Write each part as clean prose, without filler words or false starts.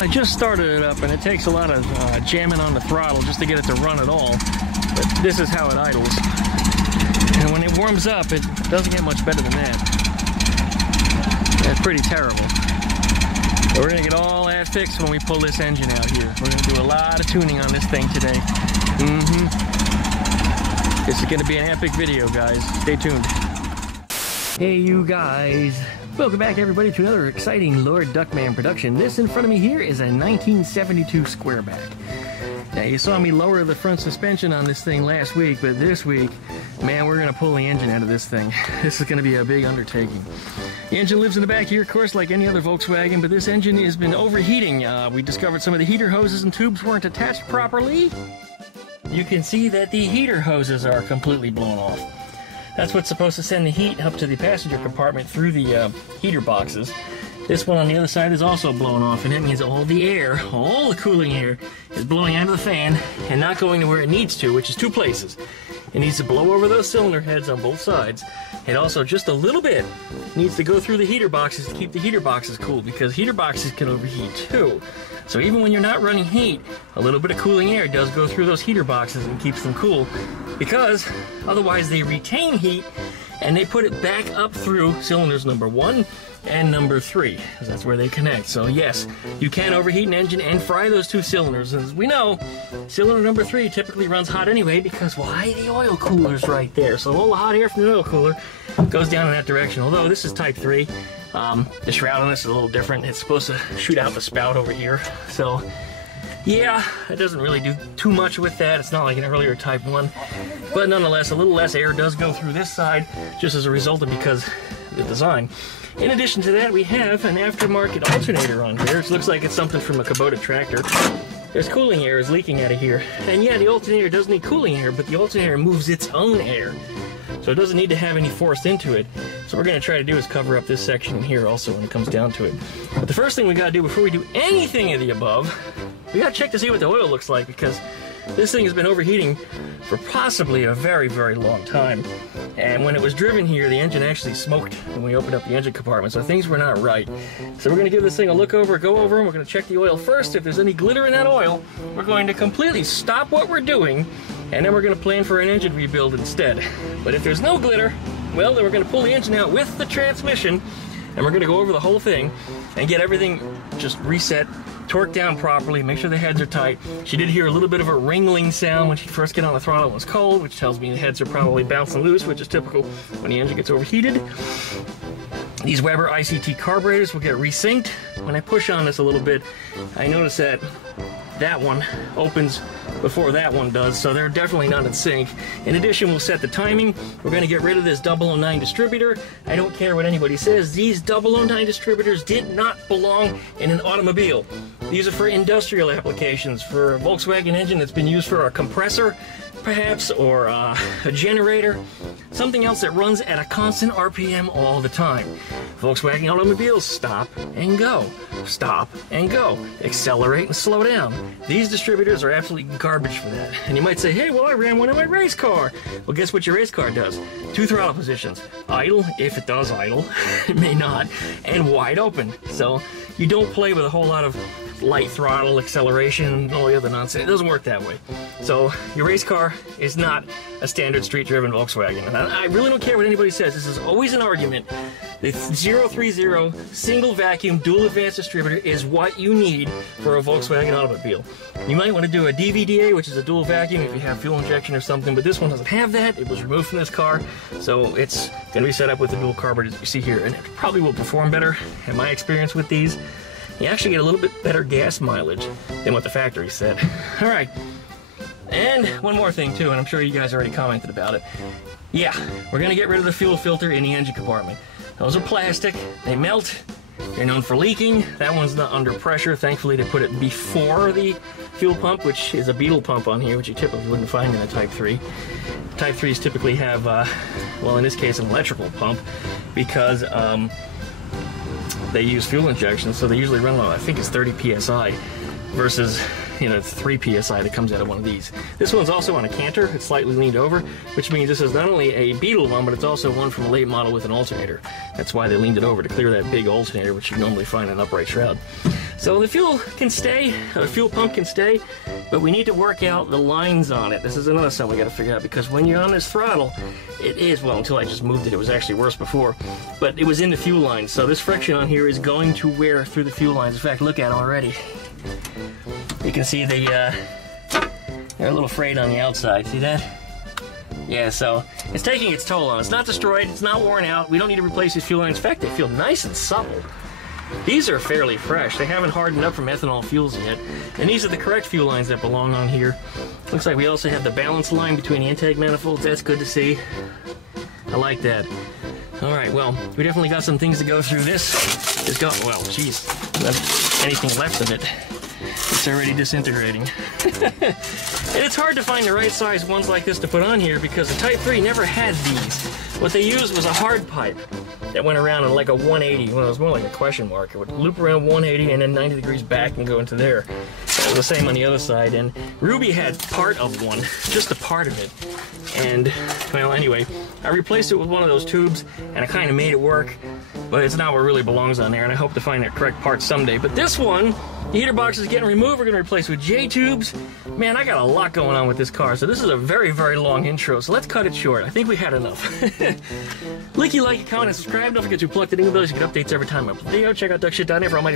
I just started it up, and it takes a lot of jamming on the throttle just to get it to run at all. But this is how it idles. And when it warms up, it doesn't get much better than that. It's pretty terrible. But we're gonna get all that fixed when we pull this engine out here. We're gonna do a lot of tuning on this thing today. This is gonna be an epic video, guys. Stay tuned. Hey, you guys. Welcome back, everybody, to another exciting Lord Duckman production. This in front of me here is a 1972 Squareback. Now, you saw me lower the front suspension on this thing last week, but this week, man, we're going to pull the engine out of this thing. This is going to be a big undertaking. The engine lives in the back here, of course, like any other Volkswagen, but this engine has been overheating. We discovered some of the heater hoses and tubes weren't attached properly. You can see that the heater hoses are completely blown off. That's what's supposed to send the heat up to the passenger compartment through the heater boxes. This one on the other side is also blown off, and that means all the air, all the cooling air, is blowing out of the fan and not going to where it needs to, which is two places. It needs to blow over those cylinder heads on both sides, and also just a little bit needs to go through the heater boxes to keep the heater boxes cool, because heater boxes can overheat too. So even when you're not running heat, a little bit of cooling air does go through those heater boxes and keeps them cool, because otherwise they retain heat and they put it back up through cylinders number 1 and number 3, because that's where they connect. So yes, you can overheat an engine and fry those two cylinders. As we know, cylinder number 3 typically runs hot anyway, because why? The oil cooler's right there. So all the hot air from the oil cooler goes down in that direction. Although this is type 3, the shroud on this is a little different. It's supposed to shoot out the spout over here. So yeah, it doesn't really do too much with that. It's not like an earlier type 1. But nonetheless, a little less air does go through this side, just as a result of because of the design. In addition to that, we have an aftermarket alternator on here. It looks like it's something from a Kubota tractor. There's cooling air is leaking out of here. And yeah, the alternator does need cooling air, but the alternator moves its own air. So it doesn't need to have any forced into it. So what we're going to try to do is cover up this section in here also when it comes down to it. But the first thing we got to do before we do anything of the above, we got to check to see what the oil looks like, because this thing has been overheating for possibly a very, very long time. And when it was driven here, the engine actually smoked when we opened up the engine compartment, so things were not right. So we're going to give this thing a look over, go over, and we're going to check the oil first. If there's any glitter in that oil, we're going to completely stop what we're doing, and then we're going to plan for an engine rebuild instead. But if there's no glitter, well, then we're going to pull the engine out with the transmission, and we're going to go over the whole thing and get everything just reset, torqued down properly, make sure the heads are tight. She did hear a little bit of a ringling sound when she first got on the throttle. It was cold, which tells me the heads are probably bouncing loose, which is typical when the engine gets overheated. These Weber ICT carburetors will get resynced. When I push on this a little bit, I notice that that one opens before that one does, so they're definitely not in sync. In addition, we'll set the timing. We're going to get rid of this 009 distributor. I don't care what anybody says. These 009 distributors did not belong in an automobile. These are for industrial applications, for a Volkswagen engine that's been used for a compressor, perhaps, or a generator, something else that runs at a constant RPM all the time. Volkswagen automobiles stop and go, stop and go, accelerate and slow down. These distributors are absolutely garbage for that. And you might say, hey, well, I ran one in my race car. Well, guess what your race car does? 2 throttle positions. Idle, if it does idle, it may not, and wide open. So you don't play with a whole lot of light throttle, acceleration, all the other nonsense. It doesn't work that way. So your race car is not a standard street-driven Volkswagen. And I really don't care what anybody says. This is always an argument. The 030 single vacuum dual advance distributor is what you need for a Volkswagen automobile. You might want to do a DVDA, which is a dual vacuum if you have fuel injection or something, but this one doesn't have that. It was removed from this car, so it's going to be set up with the dual carburetor that you see here, and it probably will perform better in my experience with these. You actually get a little bit better gas mileage than what the factory said. All right. And one more thing, too, and I'm sure you guys already commented about it. Yeah, we're going to get rid of the fuel filter in the engine compartment. Those are plastic. They melt. They're known for leaking. That one's not under pressure. Thankfully, they put it before the fuel pump, which is a Beetle pump on here, which you typically wouldn't find in a Type 3. Type 3s typically have, well, in this case, an electrical pump, because they use fuel injection, so they usually run on, I think it's 30 psi versus, you know, 3 psi that comes out of one of these. This one's also on a canter. It's slightly leaned over, which means this is not only a Beetle one, but it's also one from a late model with an alternator. That's why they leaned it over, to clear that big alternator, which you normally find in an upright shroud. So the fuel can stay, the fuel pump can stay, but we need to work out the lines on it. This is another something we got to figure out, because when you're on this throttle, it is, well, until I just moved it, it was actually worse before, but it was in the fuel lines. So this friction on here is going to wear through the fuel lines. In fact, look at it already. You can see they're a little frayed on the outside. See that? Yeah, so it's taking its toll on us. It's not destroyed, it's not worn out. We don't need to replace these fuel lines. In fact, they feel nice and supple. These are fairly fresh. They haven't hardened up from ethanol fuels yet. And these are the correct fuel lines that belong on here. Looks like we also have the balance line between the intake manifolds. That's good to see. I like that. All right, well, we definitely got some things to go through. This is going, well, geez, anything left of it. It's already disintegrating. And it's hard to find the right size ones like this to put on here, because the Type 3 never had these. What they used was a hard pipe that went around in like a 180. Well, it was more like a question mark. It would loop around 180 and then 90 degrees back and go into there. It was the same on the other side. And Ruby had part of one, just a part of it. And, well, anyway, I replaced it with one of those tubes, and I kind of made it work, but it's not what really belongs on there, and I hope to find that correct part someday. But this one, the heater box is getting removed. We're going to replace it with J-tubes. Man, I got a lot going on with this car, so this is a very, very long intro, so let's cut it short. I think we had enough. Licky, like, comment, and subscribe. Don't forget to plug the ding bells. You get updates every time I upload a video. Check out duckshit.net for all my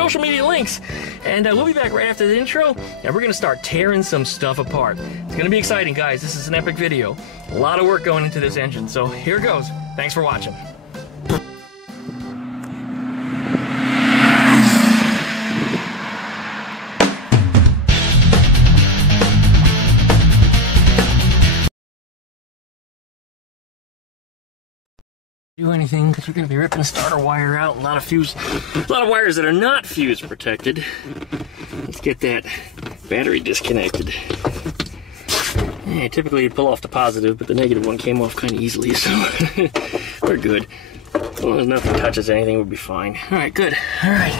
social media links. And we'll be back right after the intro, and we're going to start tearing some stuff apart. It's going to be exciting, guys. This is an epic video. A lot of work going into this engine, so here it goes. Thanks for watching. Do anything, because we're going to be ripping starter wire out, a lot of wires that are not fuse protected. Let's get that battery disconnected. Yeah, typically you'd pull off the positive, but the negative one came off kind of easily, so we're good. As long as nothing touches anything, we'll be fine. Alright, good. Alright,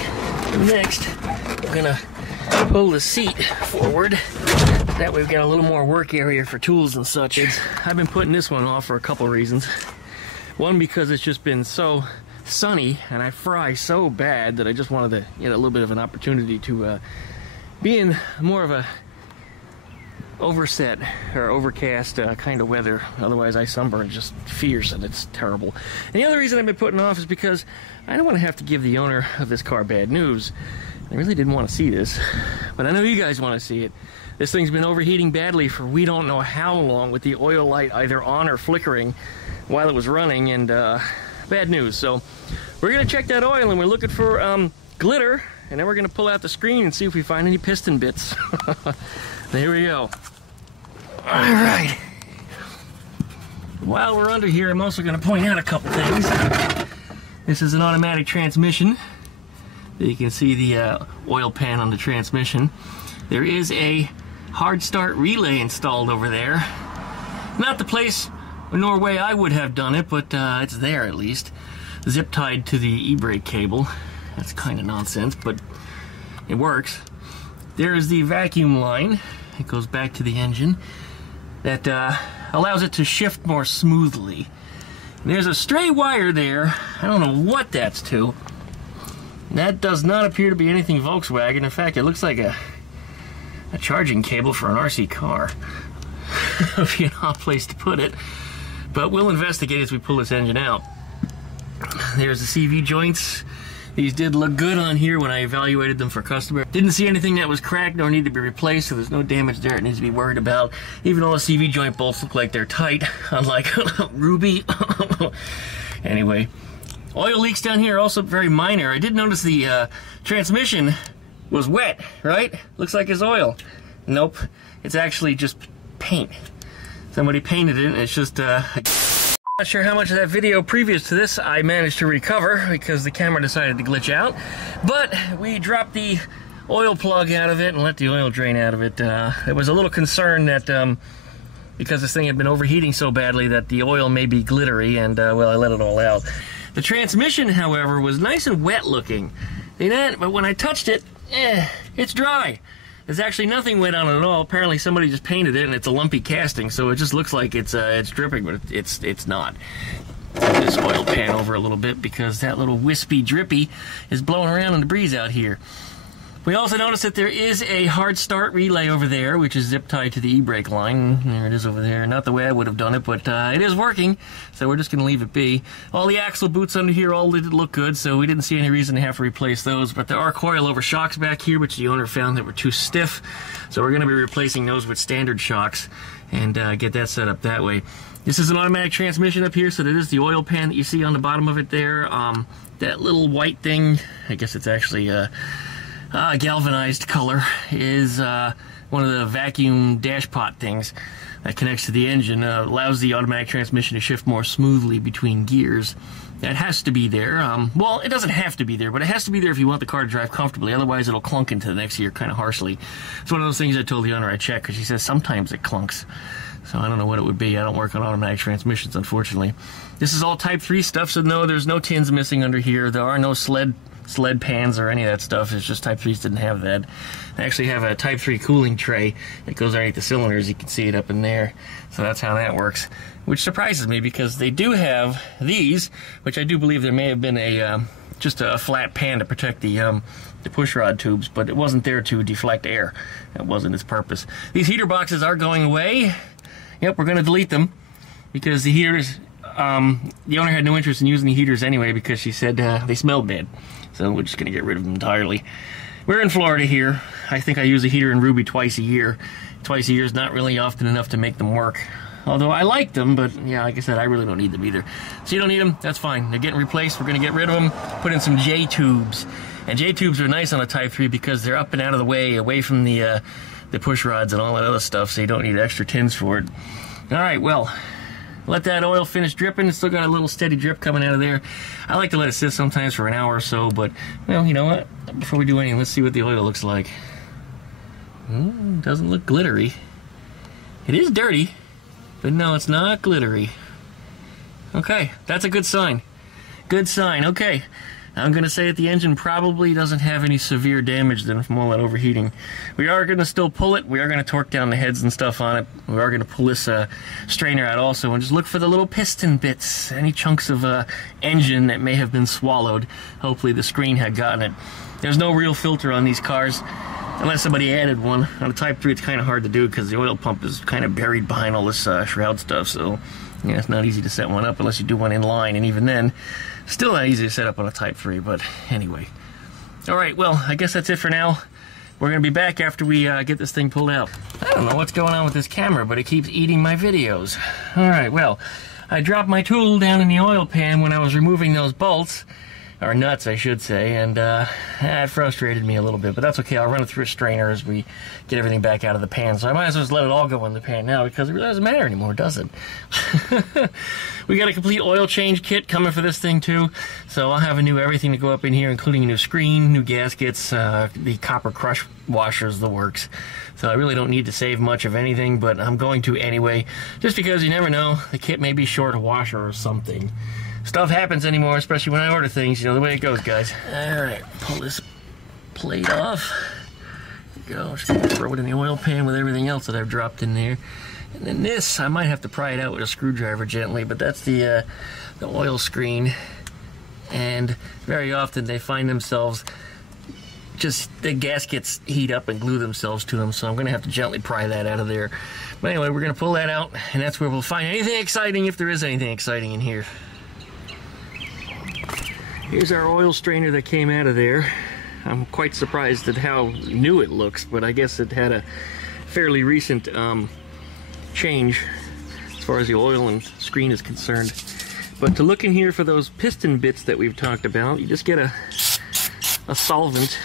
next we're going to pull the seat forward. That way we've got a little more work area for tools and such. I've been putting this one off for a couple reasons. One, because it's just been so sunny and I fry so bad that I just wanted to get a little bit of an opportunity to be in more of a overset or overcast kind of weather. Otherwise I sunburn just fierce and it's terrible. And the other reason I've been putting off is because I don't want to have to give the owner of this car bad news. I really didn't want to see this, but I know you guys want to see it. This thing's been overheating badly for we don't know how long, with the oil light either on or flickering while it was running, and bad news. So we're going to check that oil, and we're looking for glitter, and then we're going to pull out the screen and see if we find any piston bits. There we go. All right. While we're under here, I'm also going to point out a couple things. This is an automatic transmission. You can see the oil pan on the transmission. There is a hard start relay installed over there. Not the place nor way I would have done it, but it's there at least. Zip tied to the e-brake cable. That's kind of nonsense, but it works. There is the vacuum line. It goes back to the engine. That allows it to shift more smoothly. There's a stray wire there. I don't know what that's to. That does not appear to be anything Volkswagen. In fact, it looks like a charging cable for an RC car. If you know a place to put it. But we'll investigate as we pull this engine out. There's the CV joints. These did look good on here when I evaluated them for customer. Didn't see anything that was cracked nor need to be replaced, so there's no damage there it needs to be worried about. Even all the CV joint bolts look like they're tight, unlike Ruby. Anyway, oil leaks down here are also very minor. I did notice the transmission was wet, right? Looks like it's oil. Nope, it's actually just paint. Somebody painted it, and it's just not sure how much of that video previous to this I managed to recover because the camera decided to glitch out, but we dropped the oil plug out of it and let the oil drain out of it. There was a little concern that because this thing had been overheating so badly that the oil may be glittery, and well, I let it all out. The transmission, however, was nice and wet looking. See that? But when I touched it, it's dry. There's actually nothing wet on it at all. Apparently somebody just painted it and it's a lumpy casting, so it just looks like it's dripping, but it's not. Move this oil pan over a little bit because that little wispy drippy is blowing around in the breeze out here. We also noticed that there is a hard start relay over there, which is zip tied to the e-brake line. There it is over there. Not the way I would have done it, but it is working, so we're just going to leave it be. All the axle boots under here all did look good, so we didn't see any reason to have to replace those, but there are coilover shocks back here, which the owner found that were too stiff, so we're going to be replacing those with standard shocks and get that set up that way. This is an automatic transmission up here, so that is the oil pan that you see on the bottom of it there. That little white thing, I guess it's actually galvanized color, is one of the vacuum dash pot things that connects to the engine. Allows the automatic transmission to shift more smoothly between gears. That has to be there. Well, it doesn't have to be there, but it has to be there if you want the car to drive comfortably. Otherwise, it'll clunk into the next gear kind of harshly. It's one of those things I told the owner I checked, because she says sometimes it clunks. So I don't know what it would be. I don't work on automatic transmissions, unfortunately. This is all Type 3 stuff, so no, there's no tins missing under here. There are no sled pans or any of that stuff. It's just Type 3s didn't have that. I actually have a Type 3 cooling tray that goes underneath the cylinders. You can see it up in there. So that's how that works, which surprises me because they do have these, which I do believe there may have been a just a flat pan to protect the pushrod tubes, but it wasn't there to deflect air. That wasn't its purpose. These heater boxes are going away. Yep, we're going to delete them because the heaters, the owner had no interest in using the heaters anyway because she said they smelled bad. So we're just going to get rid of them entirely. We're in Florida here. I think I use a heater in Ruby twice a year. Twice a year is not really often enough to make them work. Although I like them, but yeah, like I said, I really don't need them either. So you don't need them, that's fine. They're getting replaced. We're going to get rid of them, put in some J-tubes. And J-tubes are nice on a Type 3 because they're up and out of the way, away from the push rods and all that other stuff, so you don't need extra tins for it. All right, well, let that oil finish dripping. It's still got a little steady drip coming out of there. I like to let it sit sometimes for an hour or so, but, well, you know what? Before we do anything, let's see what the oil looks like. Doesn't look glittery. It is dirty, but no, it's not glittery. Okay, that's a good sign. Good sign, okay. I'm going to say that the engine probably doesn't have any severe damage then from all that overheating. We are going to still pull it. We are going to torque down the heads and stuff on it. We are going to pull this strainer out also and just look for the little piston bits, any chunks of engine that may have been swallowed. Hopefully the screen had gotten it. There's no real filter on these cars unless somebody added one. On a Type 3 it's kind of hard to do because the oil pump is kind of buried behind all this shroud stuff, so yeah, it's not easy to set one up unless you do one in line, and even then, still not easy to set up on a Type 3, but anyway. Alright, well, I guess that's it for now. We're going to be back after we get this thing pulled out. I don't know what's going on with this camera, but it keeps eating my videos. Alright, well, I dropped my tool down in the oil pan when I was removing those bolts, or nuts, I should say, and that frustrated me a little bit, but that's okay. I'll run it through a strainer as we get everything back out of the pan, so I might as well just let it all go in the pan now because it really doesn't matter anymore, does it? We got a complete oil change kit coming for this thing too, so I'll have a new everything to go up in here, including a new screen, new gaskets, the copper crush washers, the works. So I really don't need to save much of anything, but I'm going to anyway, just because you never know, the kit may be short a washer or something. Stuff happens anymore, especially when I order things. You know the way it goes, guys. Alright, pull this plate off. There we go. Just gonna throw it in the oil pan with everything else that I've dropped in there. And then this, I might have to pry it out with a screwdriver gently, but that's the oil screen. And very often they find themselves just, the gaskets heat up and glue themselves to them, so I'm going to have to gently pry that out of there. But anyway, we're going to pull that out, and that's where we'll find anything exciting, if there is anything exciting in here. Here's our oil strainer that came out of there. I'm quite surprised at how new it looks, but I guess it had a fairly recent change as far as the oil and screen is concerned. But to look in here for those piston bits that we've talked about, you just get a solvent.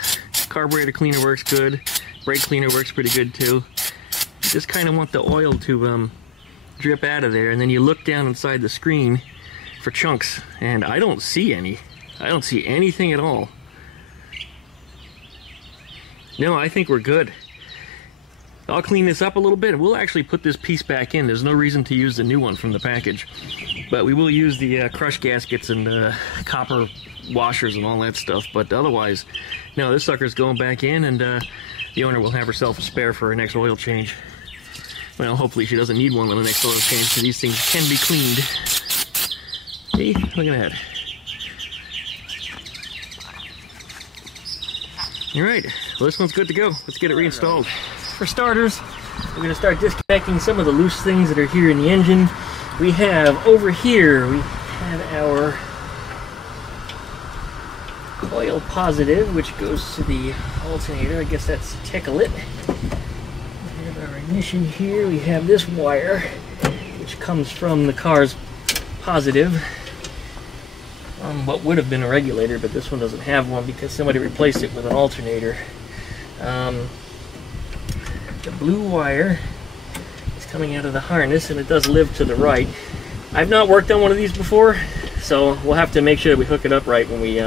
Carburetor cleaner works good. Brake cleaner works pretty good too. You just kind of want the oil to drip out of there, and then you look down inside the screen for chunks, and I don't see any. I don't see anything at all. No, I think we're good. I'll clean this up a little bit, and we'll actually put this piece back in. There's no reason to use the new one from the package. But we will use the crush gaskets and copper washers and all that stuff. But otherwise, no, this sucker's going back in, and the owner will have herself a spare for her next oil change. Well, hopefully she doesn't need one on the next oil change, because these things can be cleaned. See, look at that. All right, well, this one's good to go. Let's get it reinstalled. For starters, we're going to start disconnecting some of the loose things that are here in the engine. We have over here, we have our coil positive, which goes to the alternator. I guess that's to tickle it. We have our ignition here. We have this wire, which comes from the car's positive. What would have been a regulator, but this one doesn't have one because somebody replaced it with an alternator. The blue wire is coming out of the harness, and it does live to the right. I've not worked on one of these before, so we'll have to make sure that we hook it up right when we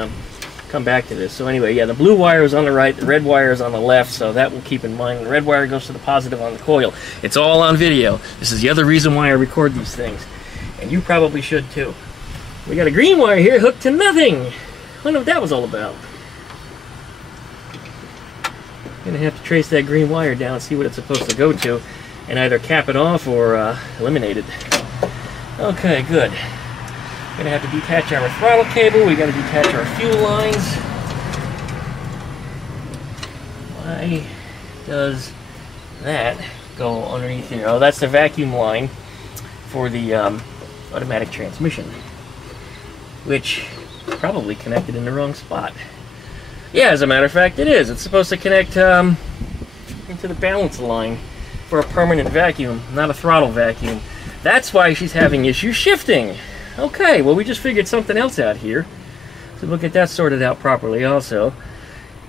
come back to this. So anyway, yeah, the blue wire is on the right, the red wire is on the left, so that we'll keep in mind. The red wire goes to the positive on the coil. It's all on video. This is the other reason why I record these things, and you probably should too. We got a green wire here hooked to nothing. I wonder what that was all about. Gonna have to trace that green wire down and see what it's supposed to go to, and either cap it off or eliminate it. Okay, good. Gonna have to detach our throttle cable. We gotta detach our fuel lines. Why does that go underneath here? Oh, that's the vacuum line for the automatic transmission, which probably connected in the wrong spot. Yeah, as a matter of fact, it is. It's supposed to connect into the balance line for a permanent vacuum, not a throttle vacuum. That's why she's having issues shifting. Okay, well, we just figured something else out here. So we'll get that sorted out properly also.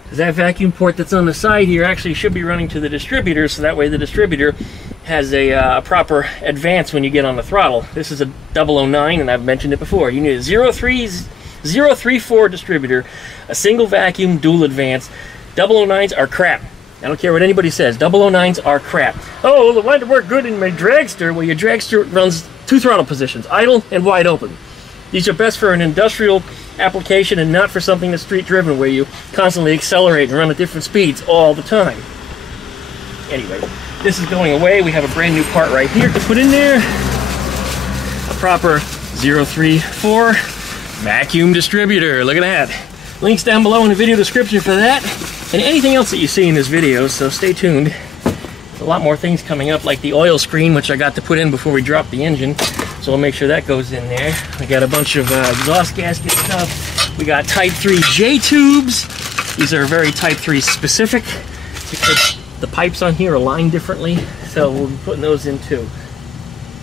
Because that vacuum port that's on the side here actually should be running to the distributor, so that way the distributor has a proper advance when you get on the throttle. This is a 009, and I've mentioned it before. You need a 034 distributor, a single vacuum, dual advance. 009s are crap. I don't care what anybody says. 009s are crap. Oh, well, why did it work good in my dragster? Well, your dragster runs 2 throttle positions, idle and wide open. These are best for an industrial application and not for something that's street driven where you constantly accelerate and run at different speeds all the time. Anyway, this is going away. We have a brand new part right here to put in there. A proper 034 vacuum distributor. Look at that. Links down below in the video description for that and anything else that you see in this video, so stay tuned. There's a lot more things coming up, like the oil screen, which I got to put in before we drop the engine, so we'll make sure that goes in there. We got a bunch of exhaust gasket stuff. We got Type 3 J tubes. These are very Type 3 specific because the pipes on here are lined differently, so we'll be putting those in too.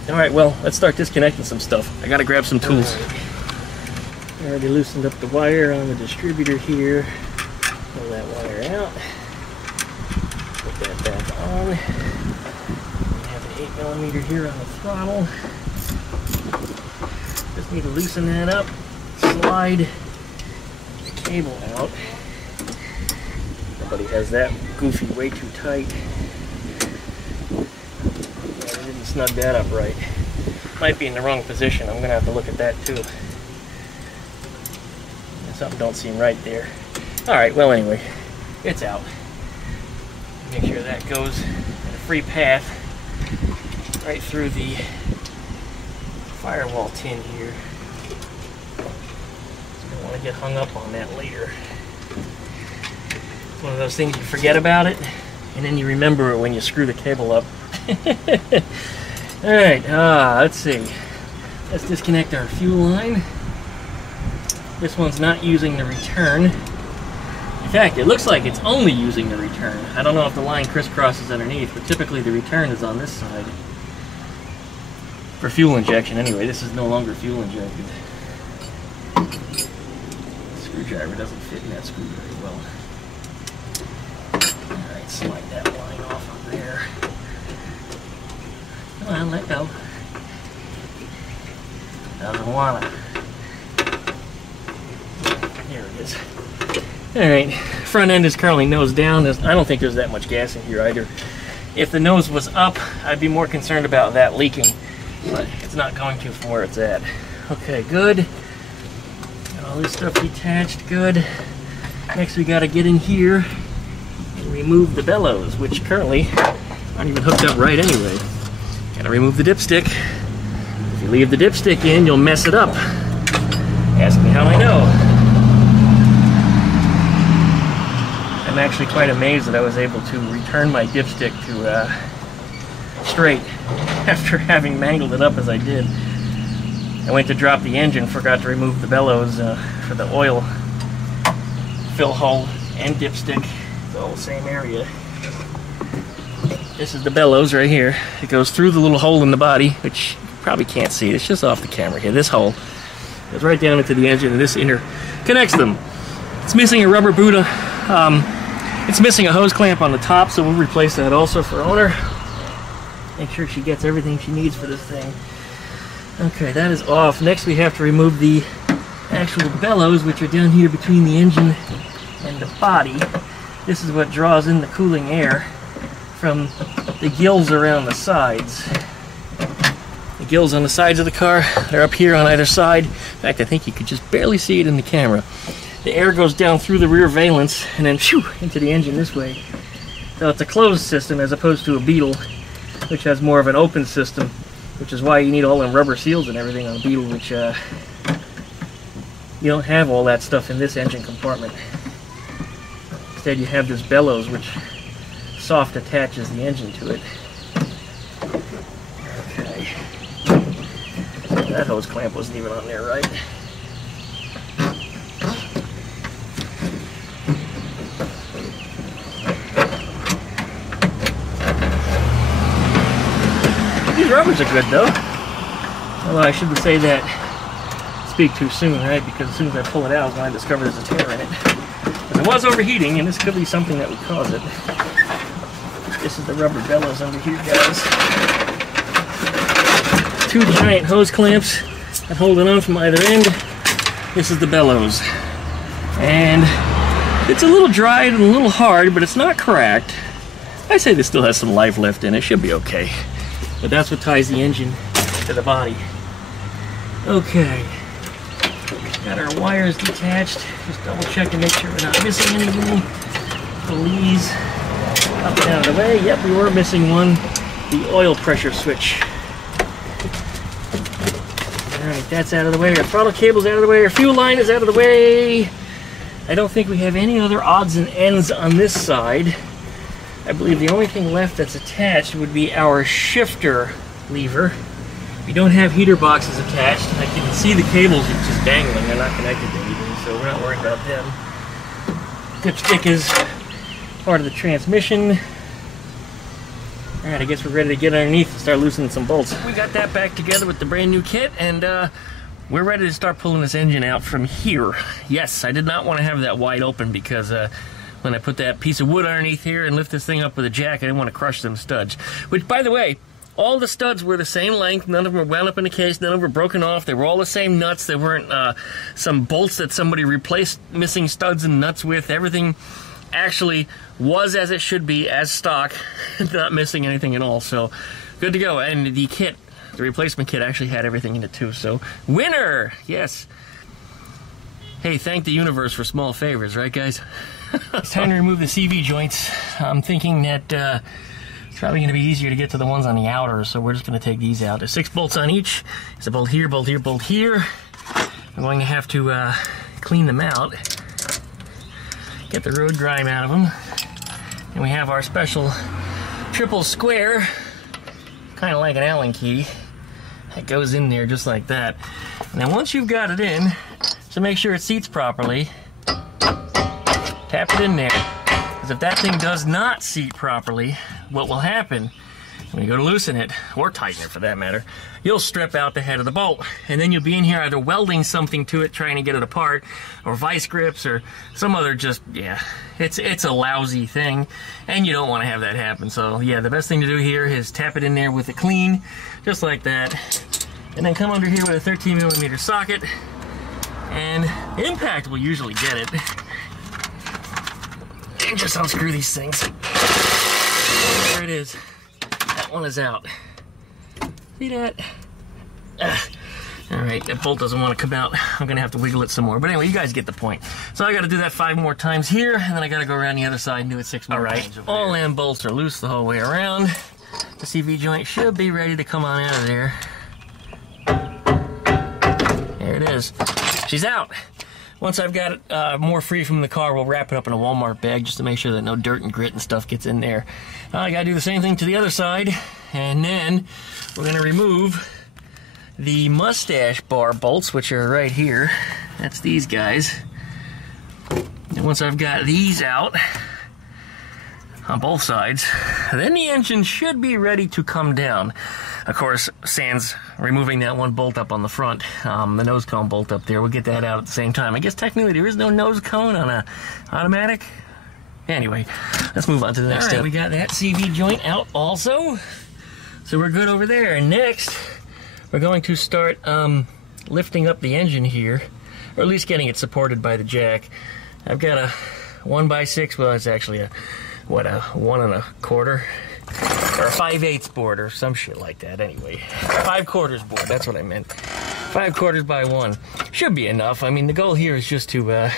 Alright, well, let's start disconnecting some stuff. I gotta grab some tools. I already loosened up the wire on the distributor here. Pull that wire out. Put that back on. We have an 8mm here on the throttle. Just need to loosen that up. Slide the cable out. Nobody has that goofy way too tight. Yeah, I didn't snug that up right. Might be in the wrong position. I'm gonna have to look at that too. Something don't seem right there. Alright, well anyway, it's out. Make sure that goes in a free path right through the firewall tin here. So don't want to get hung up on that later. It's one of those things you forget about it, and then you remember it when you screw the cable up. Alright, let's see. Let's disconnect our fuel line. This one's not using the return. In fact, it looks like it's only using the return. I don't know if the line crisscrosses underneath, but typically the return is on this side. For fuel injection, anyway. This is no longer fuel injected. The screwdriver doesn't fit in that screw very well. Alright, slide that line off of there. Come on, let go. Doesn't wanna. There it is. Alright, front end is currently nose down. I don't think there's that much gas in here either. If the nose was up, I'd be more concerned about that leaking, but it's not going to from where it's at. Okay, good. Got all this stuff detached, good. Next we gotta get in here and remove the bellows, which currently aren't even hooked up right anyway. Gotta remove the dipstick. If you leave the dipstick in, you'll mess it up. Ask me how I know. I'm actually quite amazed that I was able to return my dipstick to straight after having mangled it up as I did. I went to drop the engine, forgot to remove the bellows for the oil fill hole and dipstick. It's all the same area. This is the bellows right here. It goes through the little hole in the body, which you probably can't see. It's just off the camera here. This hole goes right down into the engine, and this inner connects them. It's missing a rubber boot. It's missing a hose clamp on the top, so we'll replace that also for owner. Make sure she gets everything she needs for this thing. Okay, that is off. Next we have to remove the actual bellows, which are down here between the engine and the body. This is what draws in the cooling air from the gills around the sides. The gills on the sides of the car, they're up here on either side. In fact, I think you could just barely see it in the camera. The air goes down through the rear valence and then shoo, into the engine this way. So it's a closed system as opposed to a Beetle, which has more of an open system, which is why you need all them rubber seals and everything on a Beetle, which you don't have all that stuff in this engine compartment. Instead you have this bellows, which soft attaches the engine to it. Okay. That hose clamp wasn't even on there, right? These rubbers are good though. Although I shouldn't say that, speak too soon, right? Because as soon as I pull it out, I discover there's a tear in it. But it was overheating, and this could be something that would cause it. This is the rubber bellows under here, guys. Two giant hose clamps that hold it on from either end. This is the bellows. And it's a little dried and a little hard, but it's not cracked. I say this still has some life left in it. Should be okay. But that's what ties the engine to the body. Okay. Got our wires detached. Just double check to make sure we're not missing anything. Please. Up and out of the way. Yep, we were missing one. The oil pressure switch. Alright, that's out of the way. Our throttle cable's out of the way. Our fuel line is out of the way. I don't think we have any other odds and ends on this side. I believe the only thing left that's attached would be our shifter lever. We don't have heater boxes attached. I can see the cables are just dangling. They're not connected to anything, so we're not worried about them. Dipstick is part of the transmission. Alright, I guess we're ready to get underneath and start loosening some bolts. We got that back together with the brand new kit, and we're ready to start pulling this engine out from here. Yes, I did not want to have that wide open because when I put that piece of wood underneath here and lift this thing up with a jack, I didn't want to crush them studs. Which, by the way, all the studs were the same length. None of them were wound up in the case. None of them were broken off. They were all the same nuts. They weren't some bolts that somebody replaced missing studs and nuts with. Everything actually was as it should be, as stock, not missing anything at all. So, good to go. And the kit, the replacement kit, actually had everything in it too. So, winner! Yes. Hey, thank the universe for small favors, right, guys? It's time to remove the CV joints. I'm thinking that it's probably going to be easier to get to the ones on the outer, so we're just going to take these out. There's 6 bolts on each. There's a bolt here, bolt here, bolt here. I'm going to have to clean them out, get the road grime out of them. And we have our special triple square, kind of like an Allen key, that goes in there just like that. Now once you've got it in, so make sure it seats properly, tap it in there, because if that thing does not seat properly, what will happen when you go to loosen it, or tighten it for that matter, you'll strip out the head of the bolt, and then you'll be in here either welding something to it, trying to get it apart, or vice grips, or some other just, yeah, it's a lousy thing, and you don't want to have that happen. So yeah, the best thing to do here is tap it in there with a clean, just like that, and then come under here with a 13mm socket, and impact will usually get it. And just unscrew these things. There it is. That one is out. See that? Alright, that bolt doesn't want to come out. I'm going to have to wiggle it some more. But anyway, you guys get the point. So I got to do that 5 more times here, and then I got to go around the other side and do it 6 more times. Alright, all end bolts are loose the whole way around. The CV joint should be ready to come on out of there. There it is. she's out. Once I've got it more free from the car, we'll wrap it up in a Walmart bag just to make sure that no dirt and grit and stuff gets in there. I gotta do the same thing to the other side, and then we're gonna remove the Moustache Bar bolts, which are right here. That's these guys. And once I've got these out on both sides, then the engine should be ready to come down. Of course, sans removing that one bolt up on the front, the nose cone bolt up there. We'll get that out at the same time. I guess technically there is no nose cone on a automatic. Anyway, let's move on to the next step. We got that CV joint out also, so we're good over there. And next, we're going to start lifting up the engine here, or at least getting it supported by the jack. I've got a 1x6, well, it's actually a 1 1/4 or a 5/8 board or some shit like that. Anyway, 5/4 board, that's what I meant. 5/4 by 1 should be enough. I mean, the goal here is just to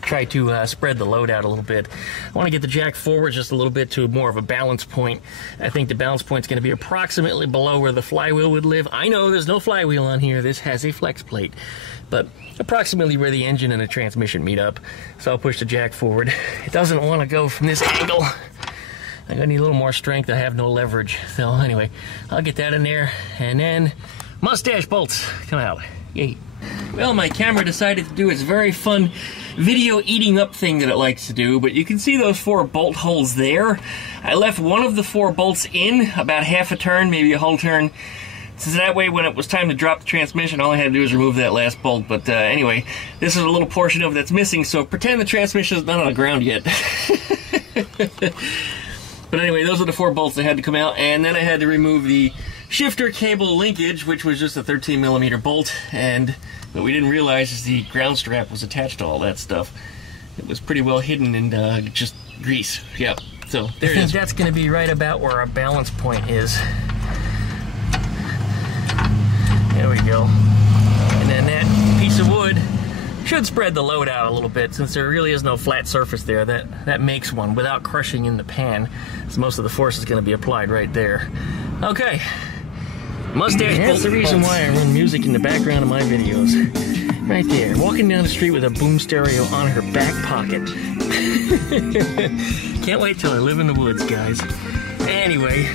try to spread the load out a little bit. I want to get the jack forward just a little bit to more of a balance point. I think the balance point is going to be approximately below where the flywheel would live. I know there's no flywheel on here. This has a flex plate, but approximately where the engine and the transmission meet up. So I'll push the jack forward. It doesn't want to go from this angle. I'm gonna need a little more strength. I have no leverage. So anyway, I'll get that in there, and then Moustache bolts come out. Yay. Well, my camera decided to do its very fun video eating up thing that it likes to do, but you can see those 4 bolt holes there. I left one of the 4 bolts in about half a turn, maybe a whole turn, so that way when it was time to drop the transmission, all I had to do was remove that last bolt. But anyway, this is a little portion of it that's missing, so pretend the transmission is not on the ground yet. But anyway, those are the 4 bolts that had to come out, and then I had to remove the shifter cable linkage, which was just a 13mm bolt, and what we didn't realize is the ground strap was attached to all that stuff. It was pretty well hidden in just grease. Yep, so there it is. That's going to be right about where our balance point is. There we go. And then that piece of wood should spread the load out a little bit, since there really is no flat surface there. That makes one without crushing in the pan, so most of the force is going to be applied right there. Okay, Moustache bolts. That's the reason why I run music in the background of my videos. Right there, walking down the street with a boom stereo on her back pocket. Can't wait till I live in the woods, guys. Anyway,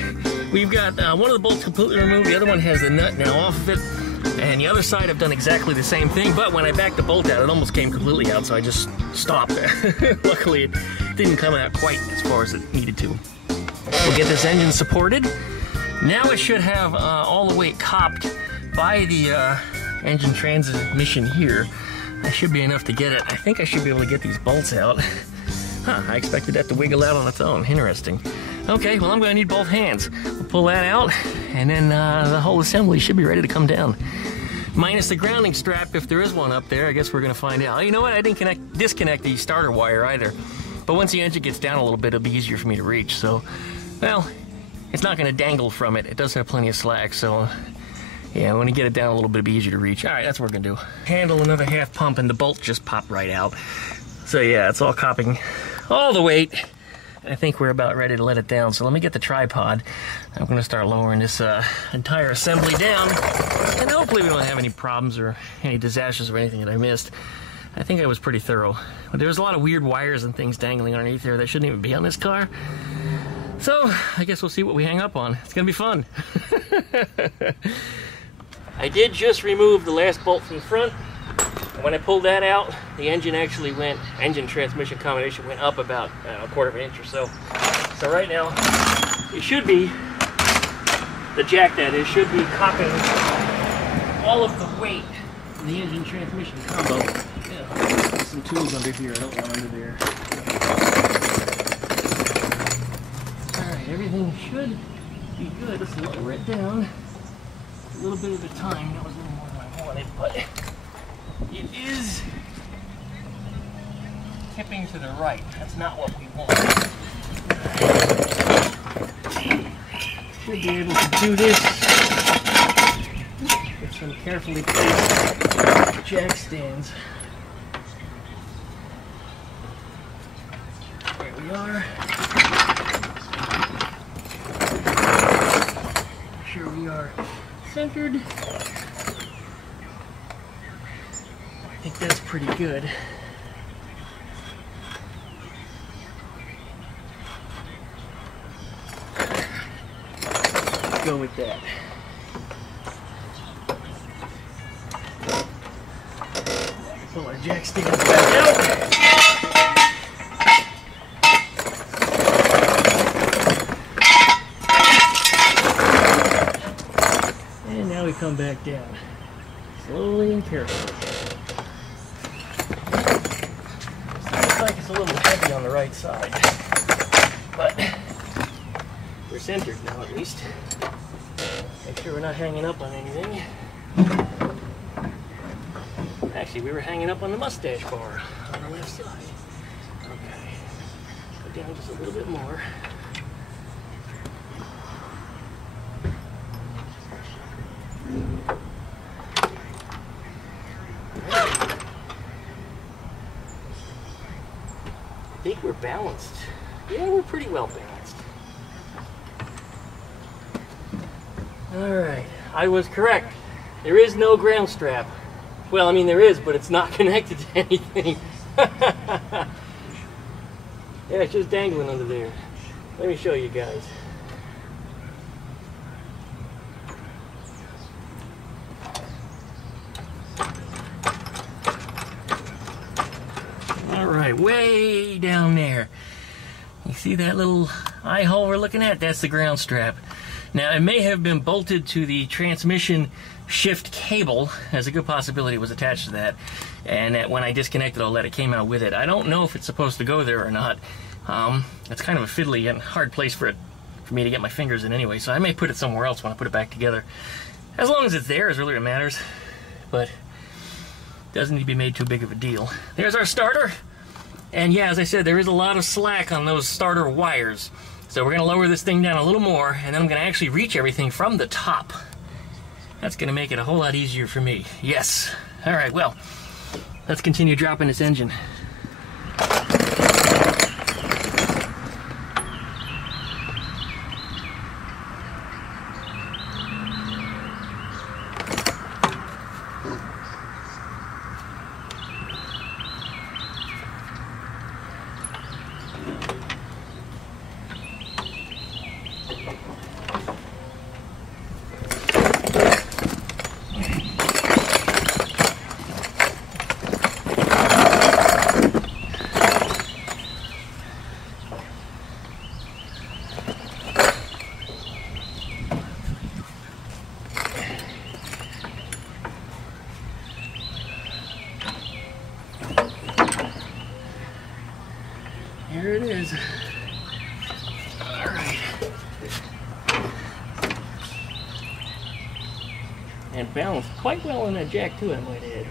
we've got one of the bolts completely removed. The other one has the nut now off of it. And the other side, I've done exactly the same thing, but when I backed the bolt out, it almost came completely out, so I just stopped. Luckily, it didn't come out quite as far as it needed to. We'll get this engine supported. Now it should have all the weight copped by the engine transmission here. That should be enough to get it. I think I should be able to get these bolts out. Huh, I expected that to wiggle out on its own. Interesting. Okay, well, I'm going to need both hands. We'll pull that out, and then the whole assembly should be ready to come down. Minus the grounding strap, if there is one up there. I guess we're going to find out. You know what? I didn't disconnect the starter wire either. But once the engine gets down a little bit, it'll be easier for me to reach. So, well, it's not going to dangle from it. It does have plenty of slack, so yeah, when you get it down a little bit, it'll be easier to reach. All right, that's what we're going to do. Handle another half pump, and the bolt just popped right out. So yeah, it's all copping all the weight. I think we're about ready to let it down. So let me get the tripod. I'm going to start lowering this entire assembly down, and hopefully we don't have any problems or any disasters or anything that I missed. I think I was pretty thorough. But there's a lot of weird wires and things dangling underneath there that shouldn't even be on this car. So I guess we'll see what we hang up on. It's going to be fun. I did just remove the last bolt from the front. When I pulled that out, the engine actually went, engine-transmission combination went up about a quarter of an inch or so. So right now, it should be, the jack that is, should be copping all of the weight of the engine-transmission combo. Yeah, there's some tools under here, I don't want under there. Alright, everything should be good. Let's lower it down. A little bit at a time, that was a little more than I wanted, but it is tipping to the right. That's not what we want. Should be able to do this with some carefully placed jack stands. There we are. Make sure we are centered. think that's pretty good. Let's go with that. Pull our jack stands back out. And now we come back down. Slowly and carefully. Looks like it's a little heavy on the right side. But we're centered now at least. Make sure we're not hanging up on anything. Actually, we were hanging up on the Moustache Bar on the left side. Okay. Go down just a little bit more. I think we're balanced. Yeah, we're pretty well balanced. Alright, I was correct. There is no ground strap. Well, I mean there is, but it's not connected to anything. Yeah, it's just dangling under there. Let me show you guys. Alright, way down there. You see that little eye hole we're looking at? That's the ground strap. Now, it may have been bolted to the transmission shift cable, as a good possibility it was attached to that, and that when I disconnected all that, it came out with it. I don't know if it's supposed to go there or not. It's kind of a fiddly and hard place for me to get my fingers in anyway, so I may put it somewhere else when I put it back together. As long as it's there is really what matters, but it doesn't need to be made too big of a deal. There's our starter, and yeah, as I said, there is a lot of slack on those starter wires. So we're going to lower this thing down a little more, and then I'm going to actually reach everything from the top. That's going to make it a whole lot easier for me. Yes. All right, well, let's continue dropping this engine. Here it is. All right. And balanced quite well on that jack too, I might add.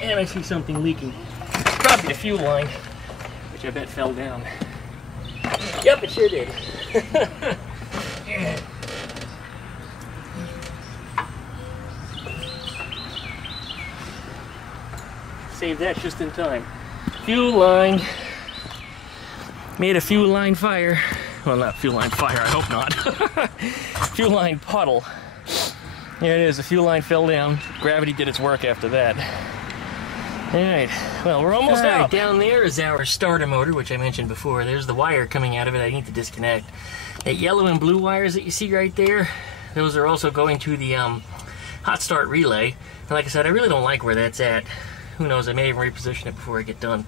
And I see something leaking. Probably the fuel line, which I bet fell down. Yep, it sure did. Yeah. Save that just in time. Fuel line. Made a fuel line fire. Well, not fuel line fire, I hope not. Fuel line puddle. There it is, the fuel line fell down. Gravity did its work after that. Alright, well, we're almost out. Down there is our starter motor, which I mentioned before. There's the wire coming out of it I need to disconnect. The yellow and blue wires that you see right there, those are also going to the hot start relay. And like I said, I really don't like where that's at. Who knows, I may even reposition it before I get done.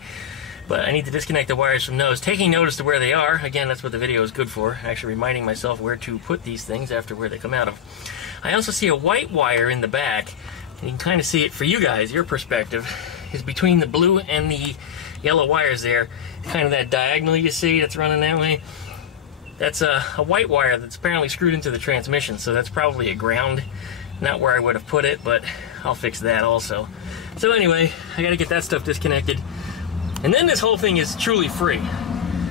But I need to disconnect the wires from those. Taking notice to where they are. Again, that's what the video is good for. Actually reminding myself where to put these things after where they come out of. I also see a white wire in the back. And you can kind of see it for you guys, your perspective, is between the blue and the yellow wires there. Kind of that diagonal you see that's running that way. That's a white wire that's apparently screwed into the transmission. So that's probably a ground. Not where I would have put it, but I'll fix that also. So anyway, I gotta get that stuff disconnected. And then this whole thing is truly free.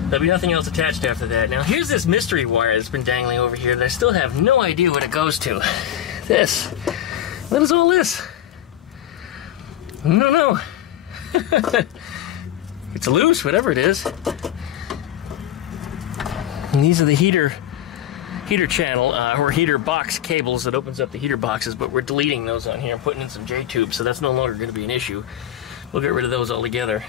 There'll be nothing else attached after that. Now here's this mystery wire that's been dangling over here that I still have no idea what it goes to. This. What is all this? I don't know. It's loose, whatever it is. And these are the heater heater channel, or heater box cables that opens up the heater boxes, but we're deleting those on here and putting in some J-tubes, so that's no longer going to be an issue. We'll get rid of those altogether.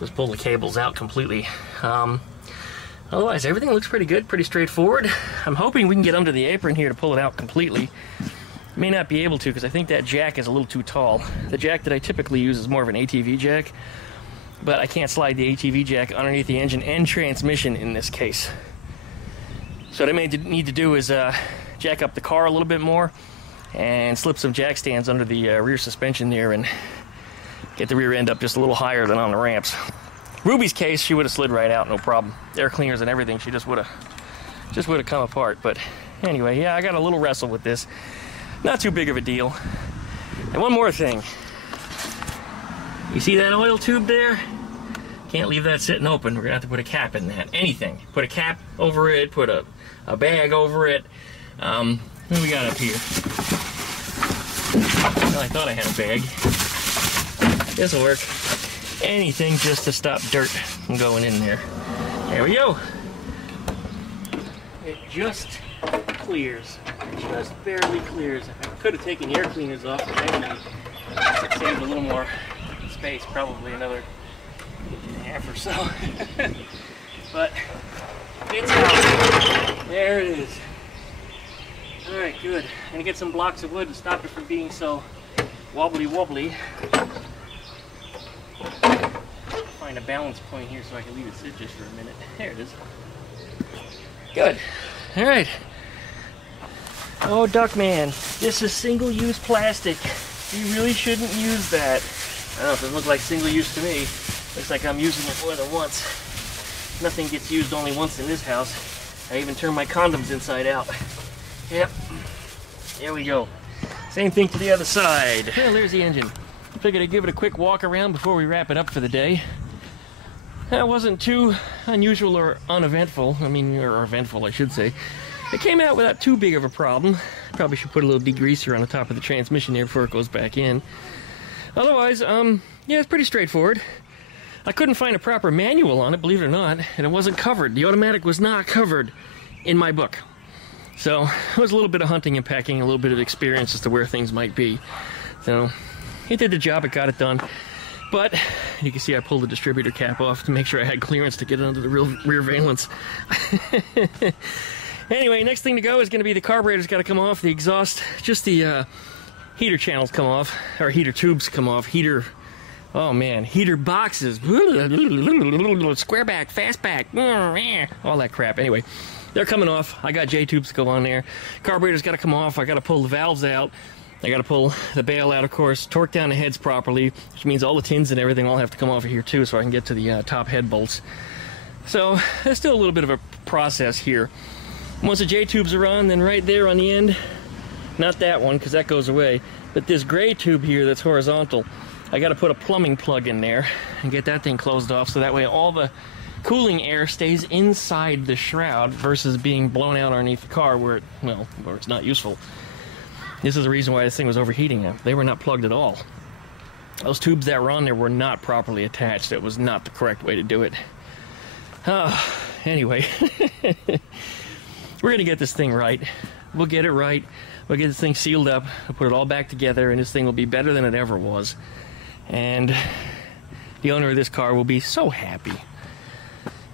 Just pull the cables out completely. Otherwise, everything looks pretty good, pretty straightforward. I'm hoping we can get under the apron here to pull it out completely. May not be able to because I think that jack is a little too tall. The jack that I typically use is more of an ATV jack, but I can't slide the ATV jack underneath the engine and transmission in this case. So what I may need to do is jack up the car a little bit more and slip some jack stands under the rear suspension there and get the rear end up just a little higher than on the ramps. Ruby's case, she would have slid right out, no problem. Air cleaners and everything, she just would have come apart. But anyway, yeah, I got a little wrestle with this. Not too big of a deal. And one more thing. You see that oil tube there? Can't leave that sitting open. We're gonna have to put a cap in that. Anything. Put a cap over it, put a bag over it. What do we got up here? Well, I thought I had a bag. This'll work. Anything just to stop dirt from going in there. There we go. It just clears. It just barely clears. I could have taken the air cleaners off, but maybe it saved a little more space, probably another inch and a half or so. But it's out. There it is. Alright, good. I'm gonna get some blocks of wood to stop it from being so wobbly. Find a balance point here so I can leave it sit just for a minute. There it is. Good. Alright. Oh, Duckman, this is single-use plastic. You really shouldn't use that. I don't know, it doesn't look like single-use to me. Looks like I'm using it more than once. Nothing gets used only once in this house. I even turn my condoms inside out. Yep. There we go. Same thing to the other side. Well, there's the engine. I figured I'd give it a quick walk around before we wrap it up for the day. That wasn't too unusual or uneventful. I mean, or eventful, I should say. It came out without too big of a problem. Probably should put a little degreaser on the top of the transmission there before it goes back in. Otherwise, yeah, it's pretty straightforward. I couldn't find a proper manual on it, believe it or not, and it wasn't covered. The automatic was not covered in my book. So it was a little bit of hunting and packing, a little bit of experience as to where things might be. So it did the job, it got it done. But you can see I pulled the distributor cap off to make sure I had clearance to get it under the rear valence. Anyway, next thing to go is going to be the carburetor's got to come off, the exhaust, just the heater channels come off, or heater tubes come off, heater boxes, Squareback, Fastback, all that crap. Anyway, they're coming off. I got J-tubes to go on there. Carburetor's got to come off. I got to pull the valves out. I got to pull the bail out, of course, torque down the heads properly, which means all the tins and everything all have to come off of here too, so I can get to the top head bolts. So there's still a little bit of a process here. Once the J-tubes are on, then right there on the end, not that one because that goes away, but this gray tube here that's horizontal, I got to put a plumbing plug in there and get that thing closed off so that way all the cooling air stays inside the shroud versus being blown out underneath the car where it's not useful. This is the reason why this thing was overheating them. They were not plugged at all. Those tubes that were on there were not properly attached. That was not the correct way to do it. Anyway, we're going to get this thing right. We'll get it right. We'll get this thing sealed up. We'll put it all back together, and this thing will be better than it ever was. And the owner of this car will be so happy.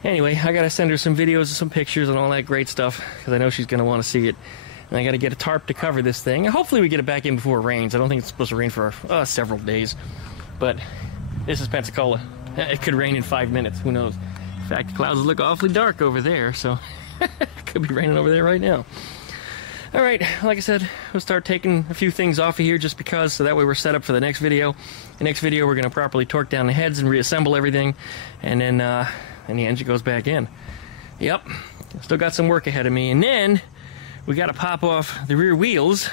Anyway, I got to send her some videos and some pictures and all that great stuff because I know she's going to want to see it. And I got to get a tarp to cover this thing. And hopefully we get it back in before it rains. I don't think it's supposed to rain for several days. But this is Pensacola. It could rain in 5 minutes. Who knows? In fact, the clouds look awfully dark over there. So it could be raining over there right now. All right, like I said, we'll start taking a few things off of here just because, so that way we're set up for the next video. The next video, we're going to properly torque down the heads and reassemble everything. And then the engine goes back in. Yep, still got some work ahead of me. And then we got to pop off the rear wheels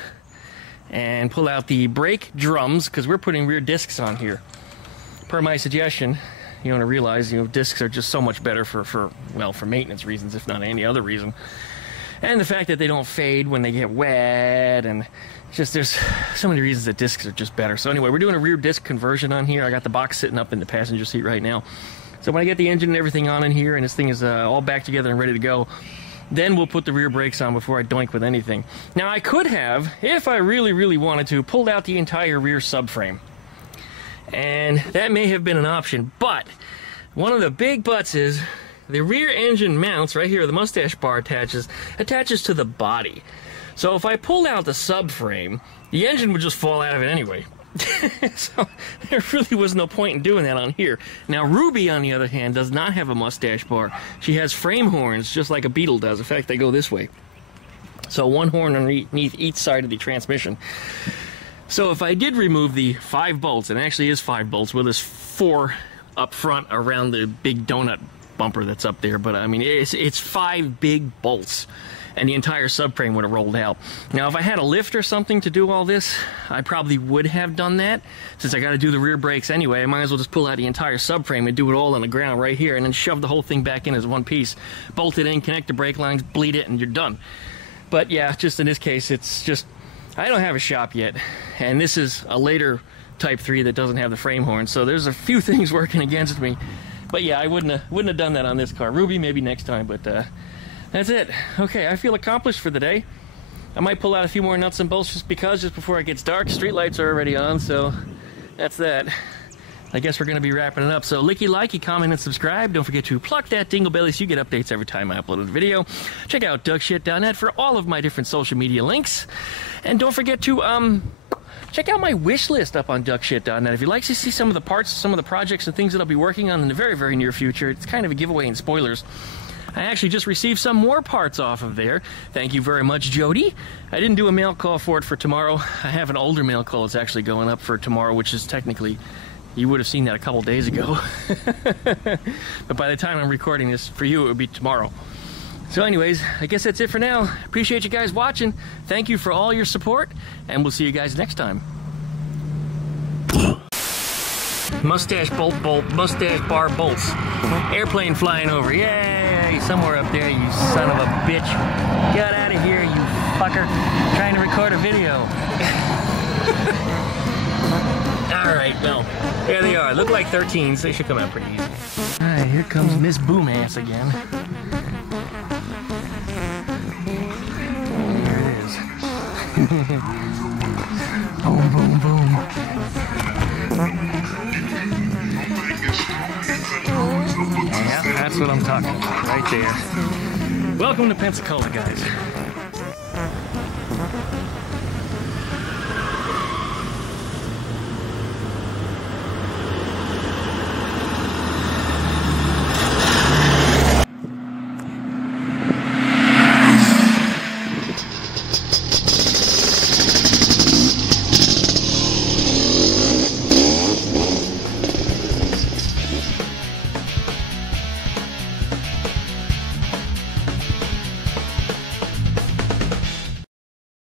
and pull out the brake drums because we're putting rear discs on here. Per my suggestion, you want to realize, discs are just so much better for maintenance reasons, if not any other reason. And the fact that they don't fade when they get wet, and just there's so many reasons that discs are just better. So anyway, we're doing a rear disc conversion on here. I got the box sitting up in the passenger seat right now. So when I get the engine and everything on in here and this thing is all back together and ready to go, Then we'll put the rear brakes on before I doink with anything. Now I could have, if I really, really wanted to, pulled out the entire rear subframe. And that may have been an option, but one of the big buts is the rear engine mounts right here, the Moustache Bar attaches to the body. So if I pulled out the subframe, the engine would just fall out of it anyway. So there really was no point in doing that on here. Now Ruby, on the other hand, does not have a Moustache Bar. She has frame horns just like a Beetle does. In fact, they go this way. So one horn underneath each side of the transmission. So if I did remove the 5 bolts, and it actually is 5 bolts, well there's 4 up front around the big donut bumper that's up there, but I mean it's 5 big bolts, and the entire subframe would have rolled out. Now if I had a lift or something to do all this, I probably would have done that. Since I got to do the rear brakes anyway, I might as well just pull out the entire subframe and do it all on the ground right here, and then shove the whole thing back in as one piece, bolt it in, connect the brake lines, bleed it, and you're done. But yeah, just in this case, it's just, I don't have a shop yet, and this is a later Type 3 that doesn't have the frame horn, so there's a few things working against me. But yeah, I wouldn't have done that on this car. Ruby maybe next time, but that's it. Okay, I feel accomplished for the day. I might pull out a few more nuts and bolts just before it gets dark. Street lights are already on, so that's that. I guess we're going to be wrapping it up. So licky, likey, comment, and subscribe. Don't forget to pluck that dingle belly so you get updates every time I upload a video. Check out duckshit.net for all of my different social media links. And don't forget to check out my wish list up on duckshit.net. If you'd like to see some of the parts, some of the projects and things that I'll be working on in the very, very near future, it's kind of a giveaway and spoilers. I actually just received some more parts off of there. Thank you very much, Jody. I didn't do a mail call for it for tomorrow. I have an older mail call that's actually going up for tomorrow, which is technically, you would have seen that a couple days ago. But by the time I'm recording this, for you, it would be tomorrow. So anyways, I guess that's it for now. Appreciate you guys watching. Thank you for all your support, and we'll see you guys next time. Mustache Mustache Bar bolts. Airplane flying over. Yay! Somewhere up there, you son of a bitch. Get out of here, you fucker. I'm trying to record a video. Alright, well, there they are. Look like 13s. They should come out pretty easy. Alright, here comes Miss Boom Ass again. There it is. Boom, boom, boom. Yeah, that's what I'm talking about, right there. Welcome to Pensacola, guys.